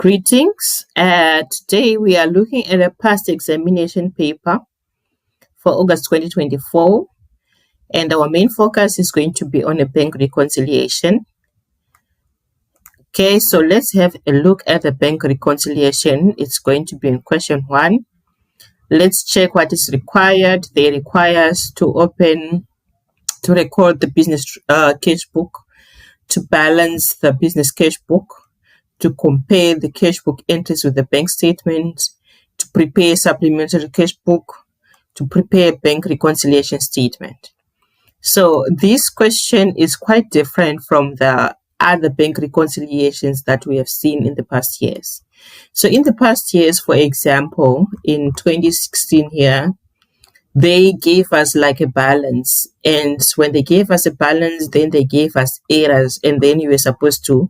Greetings. Today we are looking at a past examination paper for August 2024, and our main focus is going to be on a bank reconciliation. Okay, so let's have a look at the bank reconciliation. It's going to be in question 1. Let's check what is required. They require us to record the business cash book, to balance the business cash book, to compare the cash book entries with the bank statements, to prepare supplementary cash book, to prepare bank reconciliation statement. So this question is quite different from the other bank reconciliations that we have seen in the past years. So in the past years, for example, in 2016 here, they gave us like a balance, and when they gave us a balance, then they gave us errors, and then you were supposed to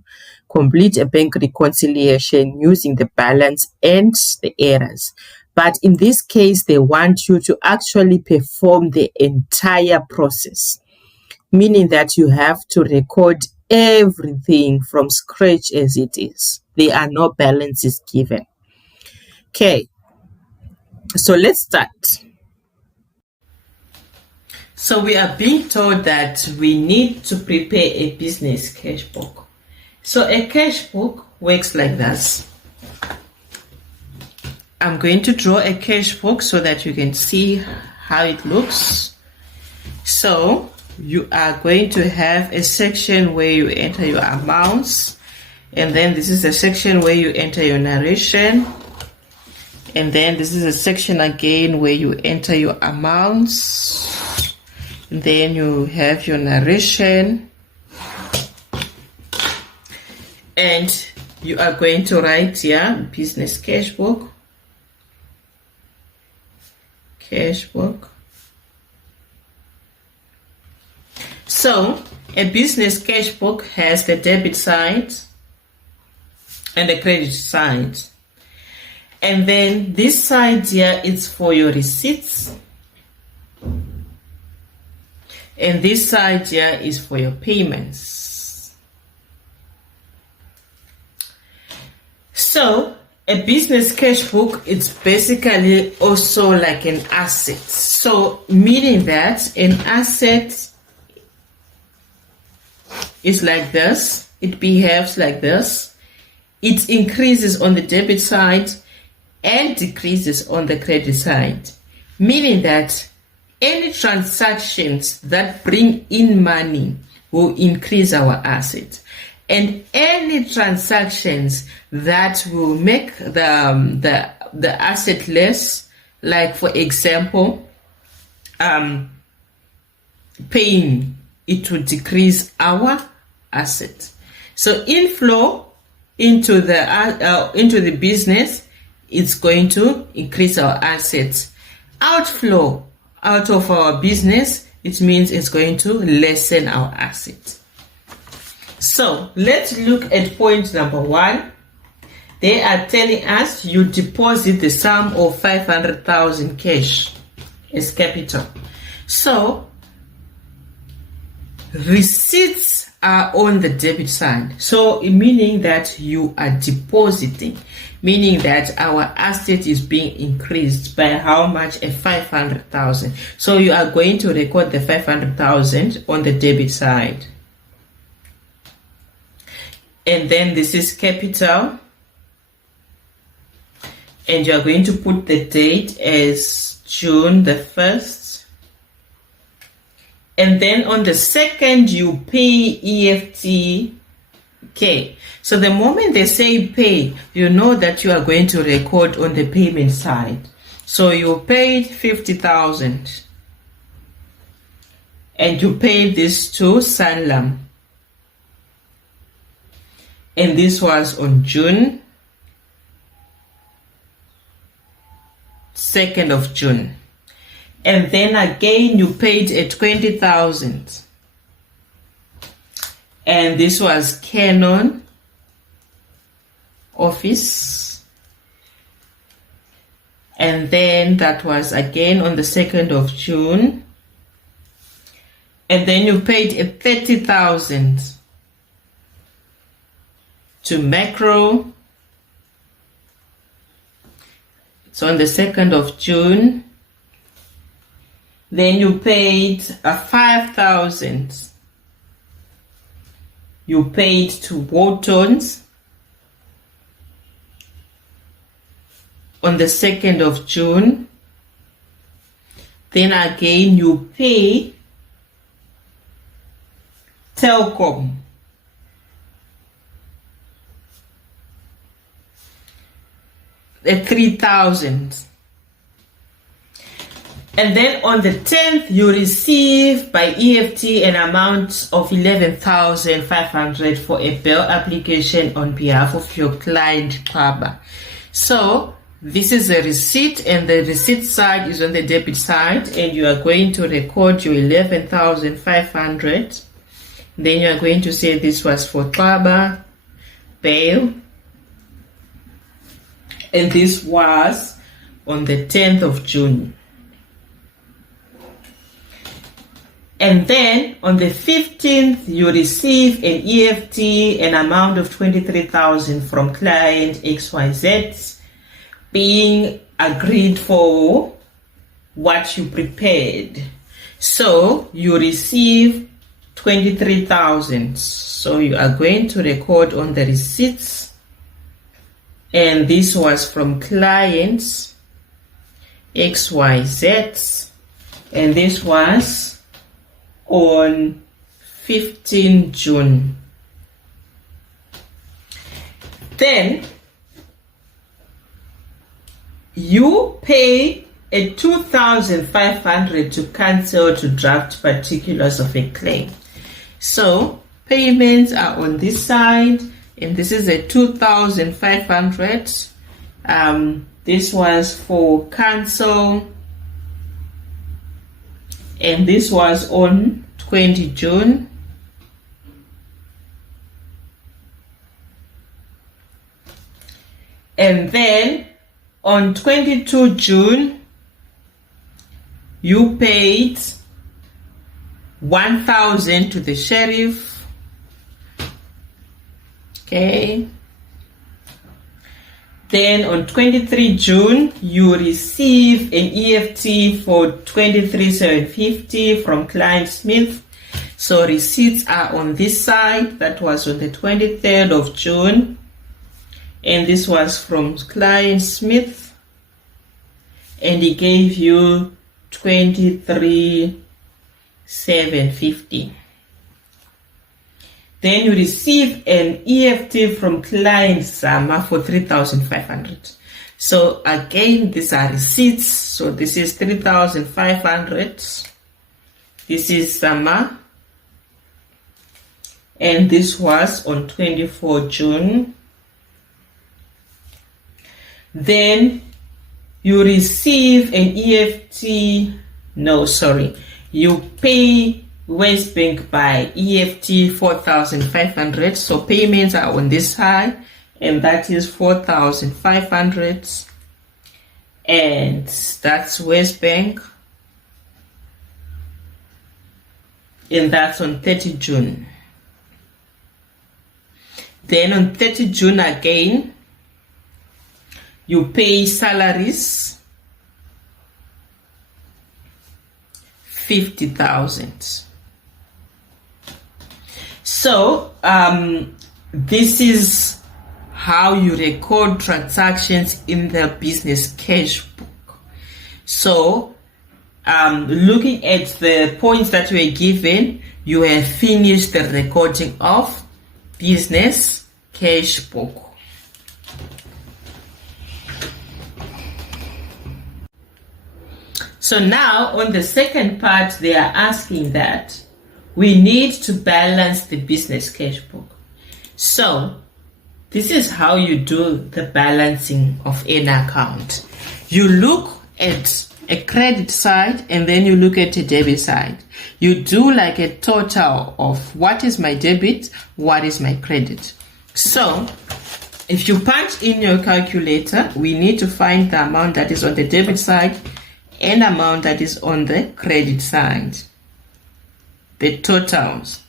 complete a bank reconciliation using the balance and the errors. But in this case, they want you to actually perform the entire process, meaning that you have to record everything from scratch as it is. There are no balances given. Okay, so let's start. So we are being told that we need to prepare a business cash book. So a cash book works like this. I'm going to draw a cash book so that you can see how it looks. So you are going to have a section where you enter your amounts, and then this is a section where you enter your narration, and then this is a section again where you enter your amounts. Then you have your narration, and you are going to write here business cash book. So a business cash book has the debit side and the credit side, and then this side here is for your receipts, and this side here is for your payments. So a business cash book is basically also like an asset. So meaning that an asset is like this, it behaves like this. It increases on the debit side and decreases on the credit side, meaning that any transactions that bring in money will increase our asset, and any transactions that will make the asset less, like for example, paying, it will decrease our asset. So inflow into the business, it's going to increase our assets. Outflow out of our business, it means it's going to lessen our assets. So let's look at point number 1. They are telling us you deposit the sum of 500,000 cash as capital. So receipts are on the debit side. So meaning that you are depositing, meaning that our asset is being increased by how much? 500,000. So you are going to record the 500,000 on the debit side. And then this is capital, and you are going to put the date as June the 1st. And then on the 2nd, you pay EFT. Okay, so the moment they say pay, you know that you are going to record on the payment side. So you paid 50,000, and you paid this to Sanlam, and this was on June 2nd of June. And then again you paid a 20,000, and this was Canon office, and then that was again on the 2nd of June, and then you paid a 30,000 to Macro, So on the 2nd of June, then you paid 5,000. You paid to Wharton's on the 2nd of June. Then again you pay Telkom. The 3,000. And then on the 10th, you receive by EFT an amount of 11,500 for a bill application on behalf of your client, Kaba. So this is a receipt, and the receipt side is on the debit side, and you are going to record your 11,500. Then you are going to say this was for Kaba, bail, and this was on the 10th of June. And then on the 15th, you receive an EFT, an amount of 23,000 from client XYZ, being agreed for what you prepared. So you receive 23,000. So you are going to record on the receipts, and this was from clients XYZ, and this was on 15 June. Then you pay a 2,500 to cancel to draft particulars of a claim. So payments are on this side, and this is a 2,500. This was for cancel, and this was on 20 June. And then on 22 June, you paid 1,000 to the sheriff. Okay. Then on 23 June, you receive an EFT for 23,750 from client Smith. So receipts are on this side. That was on the 23rd of June. And this was from client Smith. And he gave you 23,750. Then you receive an EFT from client Zama for 3,500. So again, these are receipts. So this is 3,500. This is Zama. And this was on 24 June. Then you receive an EFT. You pay West Bank by EFT 4,500. So payments are on this side, and that is 4,500, and that's West Bank, and that's on 30 June. Then on 30 June again, you pay salaries 50,000. So this is how you record transactions in the business cash book. So looking at the points that were given, you have finished the recording of business cash book. So now on the second part, they are asking that we need to balance the business cash book. So this is how you do the balancing of an account. You look at a credit side, and then you look at a debit side. You do like a total of what is my debit, what is my credit. So if you punch in your calculator, we need to find the amount that is on the debit side and amount that is on the credit side, the totals.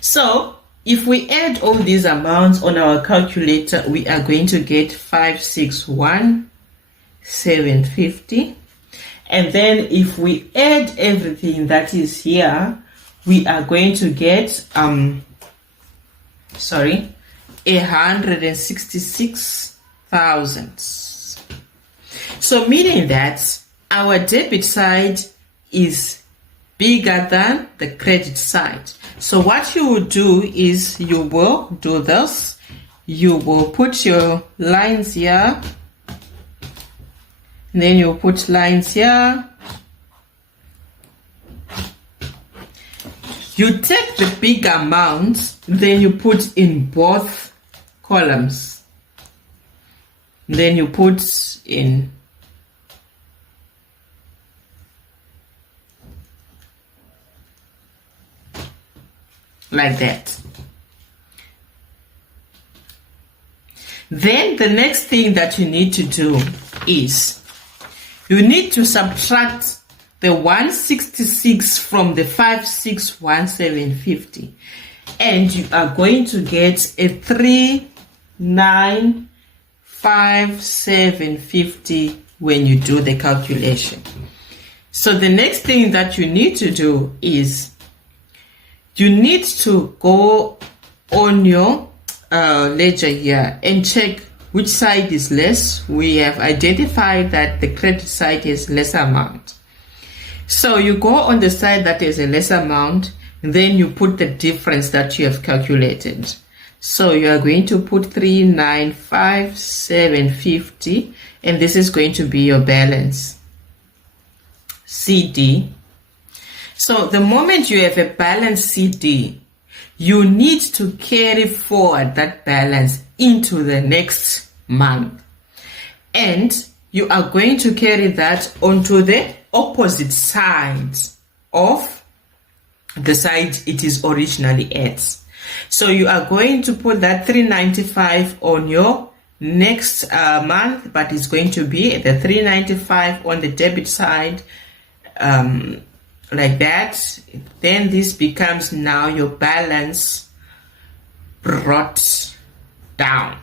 So if we add all these amounts on our calculator, we are going to get 561 750. And then if we add everything that is here, we are going to get 166,000. So meaning that our debit side is bigger than the credit side. So what you will do is you will do this. You will put your lines here. And then you put lines here. You take the big amount, then you put in both columns. Then you put in like that. Then the next thing that you need to do is you need to subtract the 166 from the 5,617.50, and you are going to get a 3,957.50 when you do the calculation. So the next thing that you need to do is you need to go on your ledger here and check which side is less. We have identified that the credit side is less amount. So you go on the side that is a less amount, and then you put the difference that you have calculated. So you are going to put 3,957.50, and this is going to be your balance, CD. So the moment you have a balance CD, you need to carry forward that balance into the next month. And you are going to carry that onto the opposite side of the side it is originally at. So you are going to put that 395 on your next month, but it's going to be the 395 on the debit side, like that. Then this becomes now your balance brought down.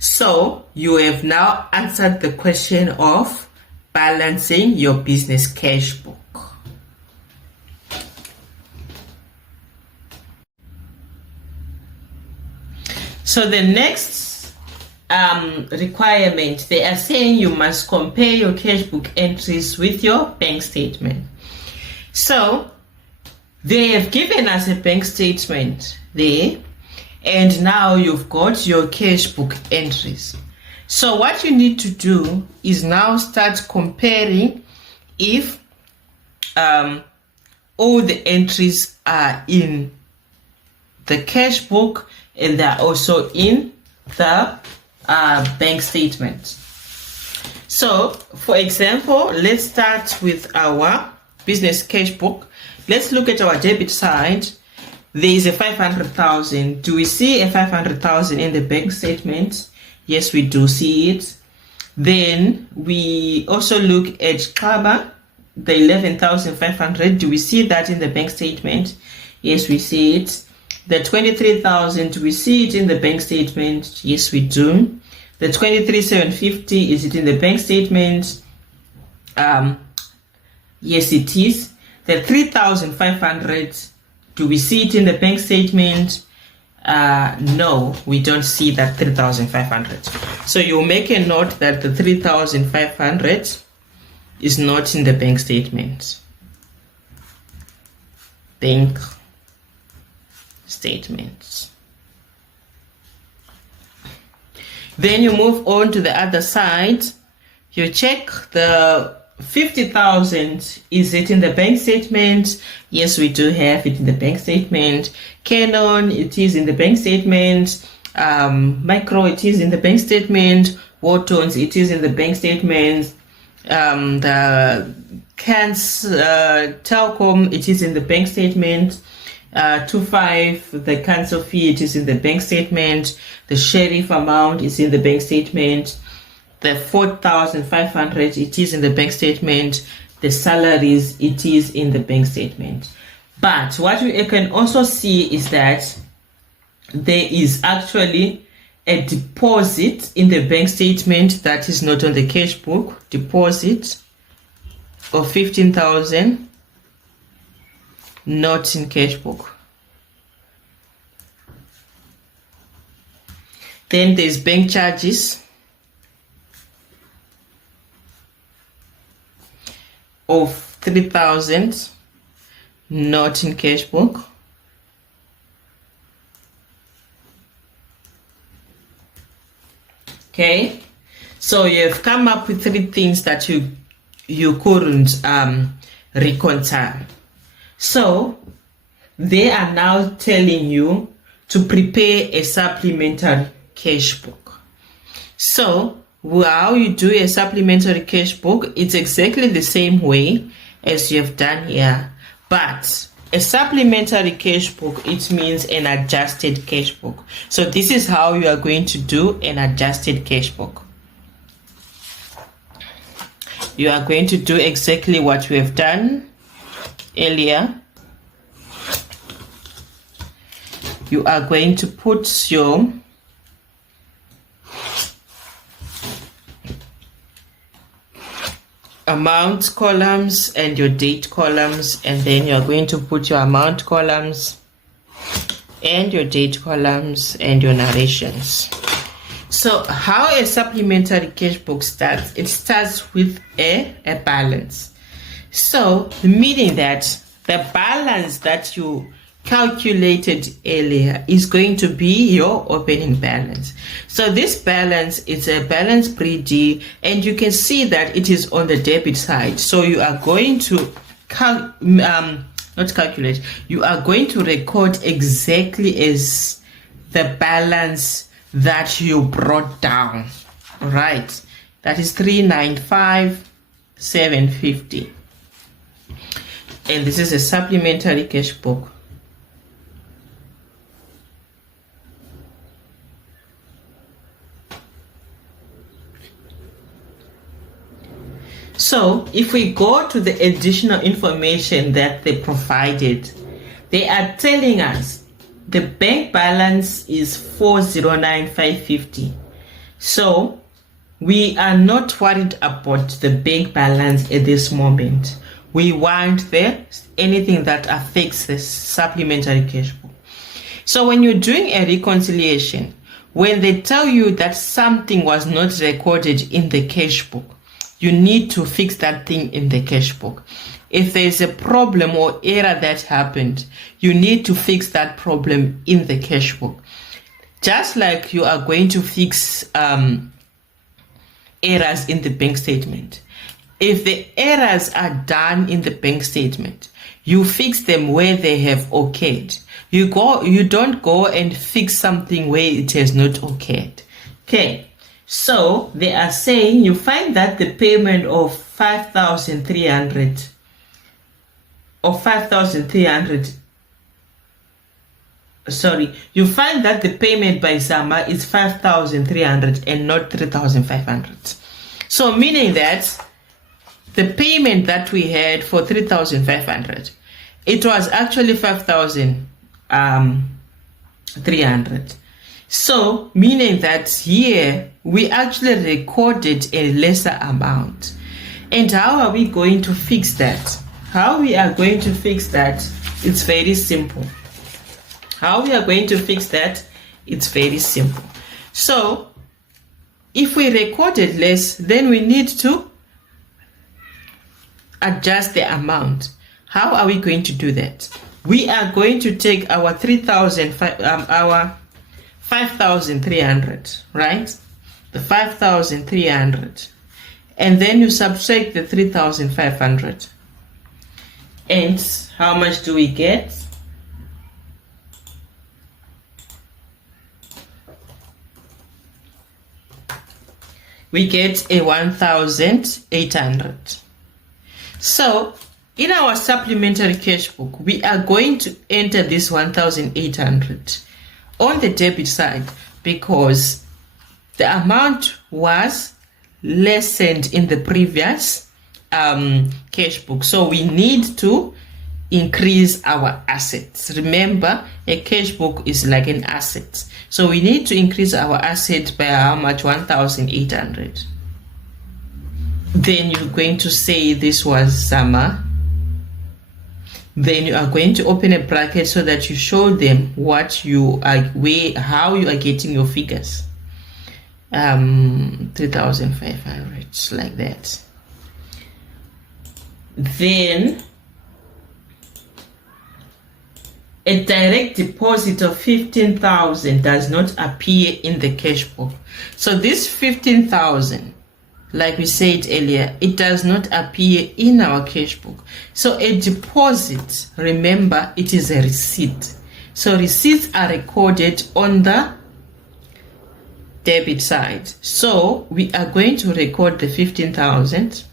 So you have now answered the question of balancing your business cash book. So the next requirement, they are saying you must compare your cash book entries with your bank statement. So they have given us a bank statement there, and now you've got your cash book entries. So what you need to do is now start comparing if all the entries are in the cash book and they're also in the bank statement. So for example, let's start with our business cash book. Let's look at our debit side. There is a 500,000. Do we see a 500,000 in the bank statement? Yes, we do see it. Then we also look at Kaba, the 11,500. Do we see that in the bank statement? Yes, we see it. The 23,000, do we see it in the bank statement? Yes, we do. The 23,750, is it in the bank statement? Yes, it is. The 3,500, do we see it in the bank statement? No, we don't see that 3,500. So you make a note that the 3,500 is not in the bank statement. Bank statements. Then you move on to the other side. You check the 50,000, is it in the bank statement? Yes, we do have it in the bank statement. Canon, it is in the bank statement. Micro, it is in the bank statement. Whartons, it is in the bank statement. The Cans Telcom, it is in the bank statement. 25, the cancel fee, it is in the bank statement. The sheriff amount is in the bank statement. The 4,500, it is in the bank statement. The salaries, it is in the bank statement. But what we can also see is that there is actually a deposit in the bank statement that is not on the cash book, deposit of 15,000, not in cash book. Then there's bank charges of 3,000, not in cash book. Okay, so you have come up with 3 things that you couldn't reconcile. So they are now telling you to prepare a supplementary cash book. So how you do a supplementary cash book, it's exactly the same way as you have done here, but a supplementary cash book, it means an adjusted cash book. So this is how you are going to do an adjusted cash book. You are going to do exactly what we have done earlier. You are going to put your amount columns and your date columns, and then you're going to put your amount columns and your date columns and your narrations. So how a supplementary cash book starts, it starts with a balance. So meaning that the balance that you calculated earlier is going to be your opening balance. So this balance is a balance pre-D, and you can see that it is on the debit side. So you are going to not calculate, you are going to record exactly as the balance that you brought down. All right, that is 395,750, and this is a supplementary cash book. So if we go to the additional information that they provided, they are telling us the bank balance is 409,550. So we are not worried about the bank balance at this moment. We want anything that affects the supplementary cash book. So when you're doing a reconciliation, when they tell you that something was not recorded in the cash book, you need to fix that thing in the cash book. If there's a problem or error that happened, you need to fix that problem in the cash book. Just like you are going to fix errors in the bank statement. If the errors are done in the bank statement, you fix them where they have occurred. You don't go and fix something where it has not occurred. Okay. So they are saying you find that the payment of 5,300 you find that the payment by Zama is 5,300 and not 3,500. So meaning that the payment that we had for 3,500, it was actually 5,300. So meaning that here we actually recorded a lesser amount. And how are we going to fix that? How we are going to fix that? It's very simple. How we are going to fix that? It's very simple. So if we recorded less, then we need to adjust the amount. How are we going to do that? We are going to take our 5,300, right? The 5,300, and then you subtract the 3,500. And how much do we get? We get a 1,800. So in our supplementary cash book, we are going to enter this 1,800 on the debit side because the amount was lessened in the previous cash book. So we need to increase our assets. Remember, a cash book is like an asset. So we need to increase our asset by how much? 1,800. Then you're going to say this was summer. Then you are going to open a bracket so that you show them what you are, how you are getting your figures. 3,500, like that. Then a direct deposit of 15,000 does not appear in the cash book. So this 15,000, like we said earlier, it does not appear in our cash book. So a deposit, remember, it is a receipt. So receipts are recorded on the debit side. So we are going to record the 15,000,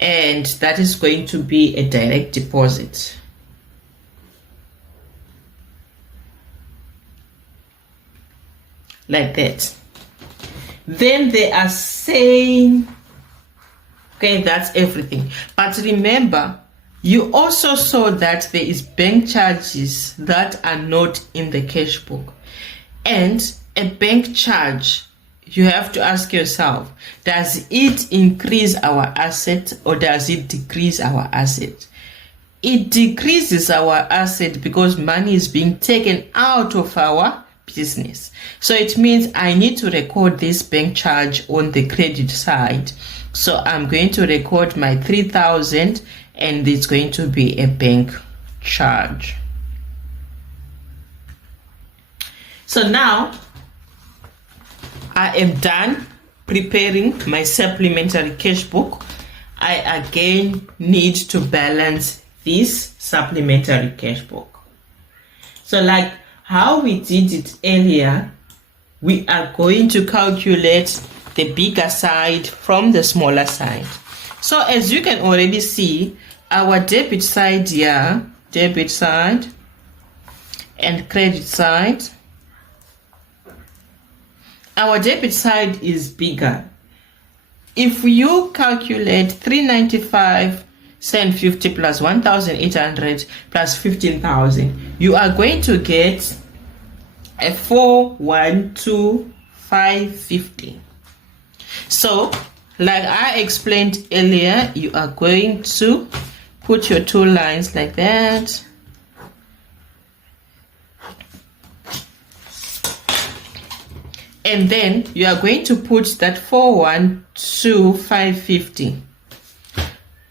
and that is going to be a direct deposit. Like that. Then they are saying, okay, that's everything. But remember, you also saw that there is bank charges that are not in the cash book. And a bank charge, you have to ask yourself, does it increase our asset or does it decrease our asset? It decreases our asset because money is being taken out of our business. So it means I need to record this bank charge on the credit side. So I'm going to record my 3,000 and it's going to be a bank charge. So now I am done preparing my supplementary cash book. I again need to balance this supplementary cash book. So like how we did it earlier, we are going to calculate the bigger side from the smaller side. So as you can already see, our debit side here, debit side and credit side, our debit side is bigger. If you calculate 395.50 plus 1,800 plus 15,000, you are going to get a 412,550. So, like I explained earlier, you are going to put your two lines like that. And then you are going to put that 412,550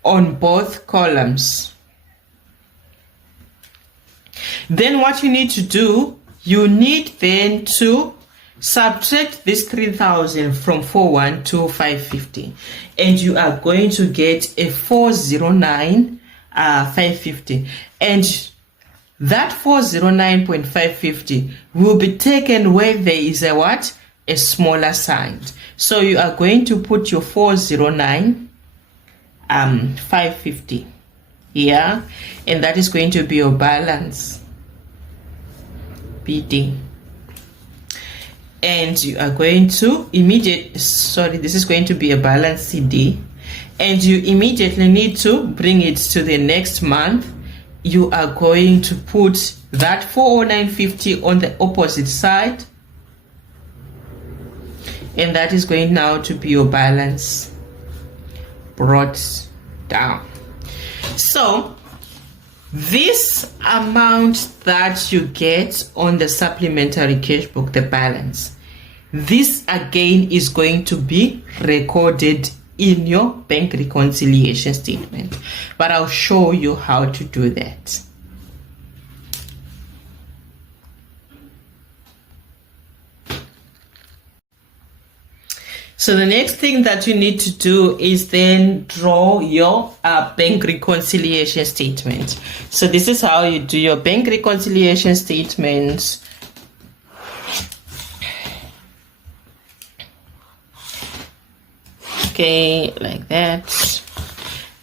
on both columns. Then what you need to do, you need then to subtract this 3,000 from 412,550, and you are going to get a 409,550, and that 409.550 will be taken where there is a what? A smaller side. So you are going to put your 409,550 here, and that is going to be your balance BD. And you are going to this is going to be a balance CD, and you immediately need to bring it to the next month. You are going to put that 409.50 on the opposite side, and that is going now to be your balance brought down. So this amount that you get on the supplementary cash book, the balance, this again is going to be recorded in your bank reconciliation statement, but I'll show you how to do that. So the next thing that you need to do is then draw your bank reconciliation statement. So this is how you do your bank reconciliation statement. Okay, like that.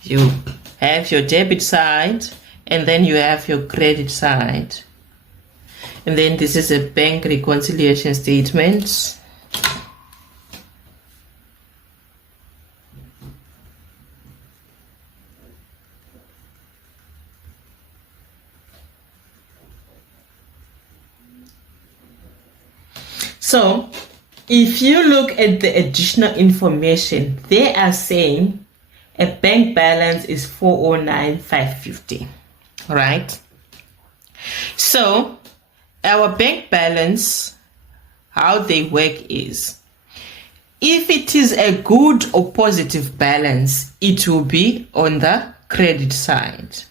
You have your debit side, and then you have your credit side. And then this is a bank reconciliation statement. So if you look at the additional information, they are saying a bank balance is 409,550, right? So our bank balance, how they work is, if it is a good or positive balance, it will be on the credit side.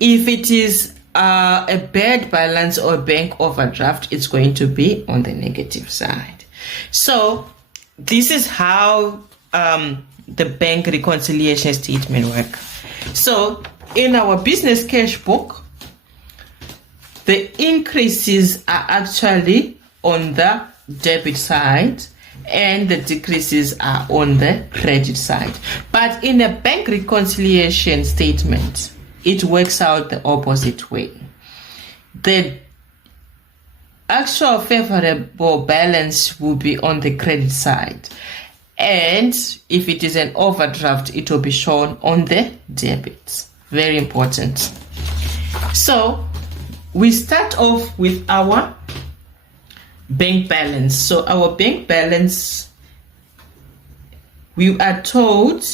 If it is a bad balance or bank overdraft, it's going to be on the negative side. So this is how the bank reconciliation statement work. So in our business cash book, the increases are actually on the debit side and the decreases are on the credit side. But in a bank reconciliation statement, it works out the opposite way. The actual favorable balance will be on the credit side. And if it is an overdraft, it will be shown on the debit. Very important. So we start off with our bank balance. So our bank balance, we are told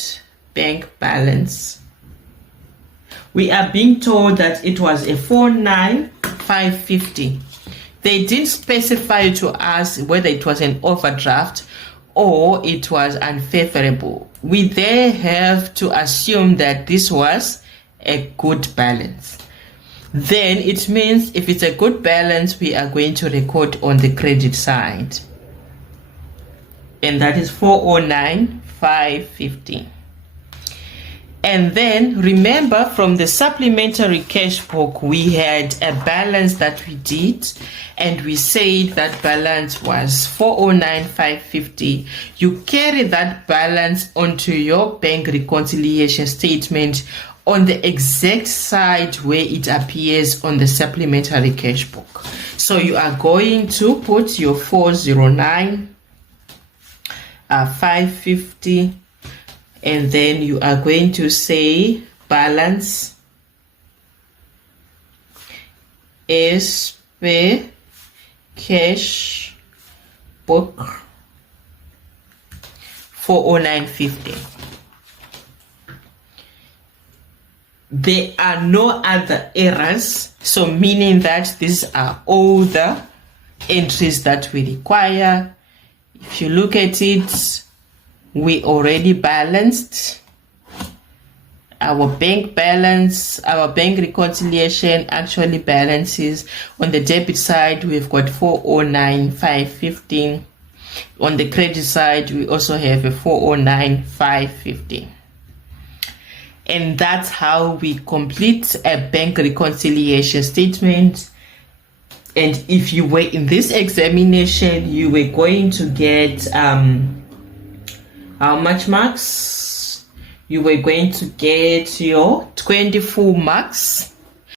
bank balance. We are being told that it was a 49550. They didn't specify to us whether it was an overdraft or it was unfavorable. We there have to assume that this was a good balance. Then it means if it's a good balance, we are going to record on the credit side. And that is 409,550. And then remember, from the supplementary cash book, we had a balance that we did, and we said that balance was 409,550. You carry that balance onto your bank reconciliation statement on the exact side where it appears on the supplementary cash book. So you are going to put your 409,550, and then you are going to say balance is per cash book 40950. There are no other errors, so meaning that these are all the entries that we require. If you look at it, we already balanced our bank balance. Our bank reconciliation actually balances on the debit side. We've got 409,550. On the credit side, we also have a 409,550. And that's how we complete a bank reconciliation statement. And if you were in this examination, you were going to get how much marks? You were going to get your 24 marks.